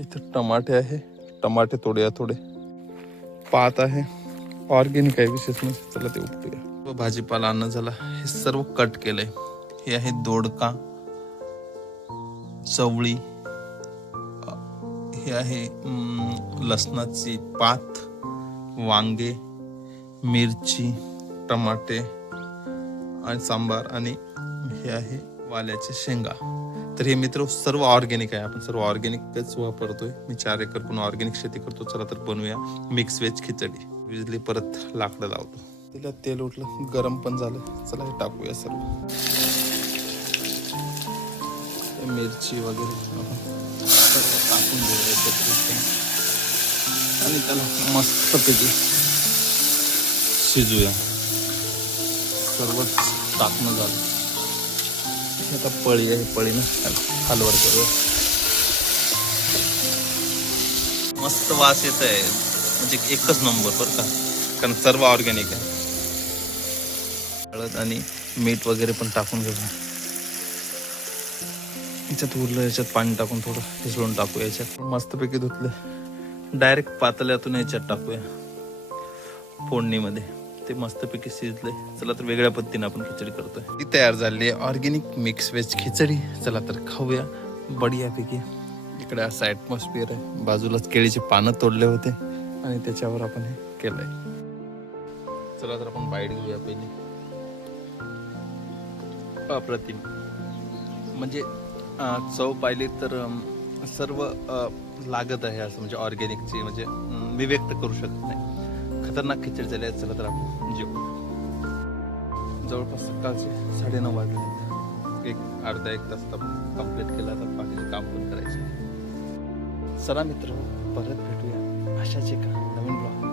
इथं टमाटे आहे. टमाटे तोडूया थोडे. पात आहे. ऑर्गेनिक आहे विशेष म्हणजे. चला ते उपटूया. भाजीपाला अन्न झाला. हे सर्व कट केलंय. हे आहे दोडका चवळी हे आहे लसणाची पात वांगे मिरची टमाटे आणि सांबार आणि हे आहे वाल्याचे शेंगा. तर हे मित्र सर्व ऑर्गॅनिक आहे. आपण सर्व ऑर्गॅनिकच वापरतोय. मी चार एकर पण ऑर्गॅनिक शेती करतो. चला तर बनवूया मिक्स वेज खिचडी. विजली परत लाकडं लावतो. तिला तेल उठलं गरम पण झालं. चला हे टाकूया सर्व. मिरची वगैरे टाकून आणि त्याला मस्तपैकी शिजूया. सर्वच टाकणं झालं. आता पळी आहे पळीनं हलवर करूया. मस्त वास येत आहे. म्हणजे एकच नंबर बरं का. कारण सर्व ऑर्गॅनिक आहे. हळद आणि मीठ वगैरे पण टाकून घेऊया. याच्यात उरलं याच्यात पाणी टाकून थोडं भिजवून टाकूया याच्यात. मस्तपैकी धुतलं. डायरेक्ट पातळ्यातून याच्यात टाकूया. फोडणीमध्ये. ते मस्तपैकी शिजले. चला तर वेगळ्या पद्धतीने आपण खिचडी करतोय. ती तयार झाली आहे. Organic mix veg khichdi. चला तर खाऊया बढियापैकी. इकडे असं ॲटमॉस्फिअर आहे. बाजूलाच केळीचे पानं तोडले होते आणि त्याच्यावर आपण हे केलंय. चला तर आपण बाईट घेऊया पहिली. अप्रतिम. म्हणजे चव पाहिली तर सर्व लागत आहे असं म्हणजे ऑर्गॅनिकची म्हणजे मी व्यक्त करू शकत नाही. खतरनाक खिचडी झाली आहे चला तर आपण जेवू. जवळपास सकाळचे साडेनऊ वाजले एक अर्धा एक तास कंप्लीट केला तर बाकीचे काम पण करायचे चला मित्र परत भेटूया अशाच एका नवीन ब्लॉग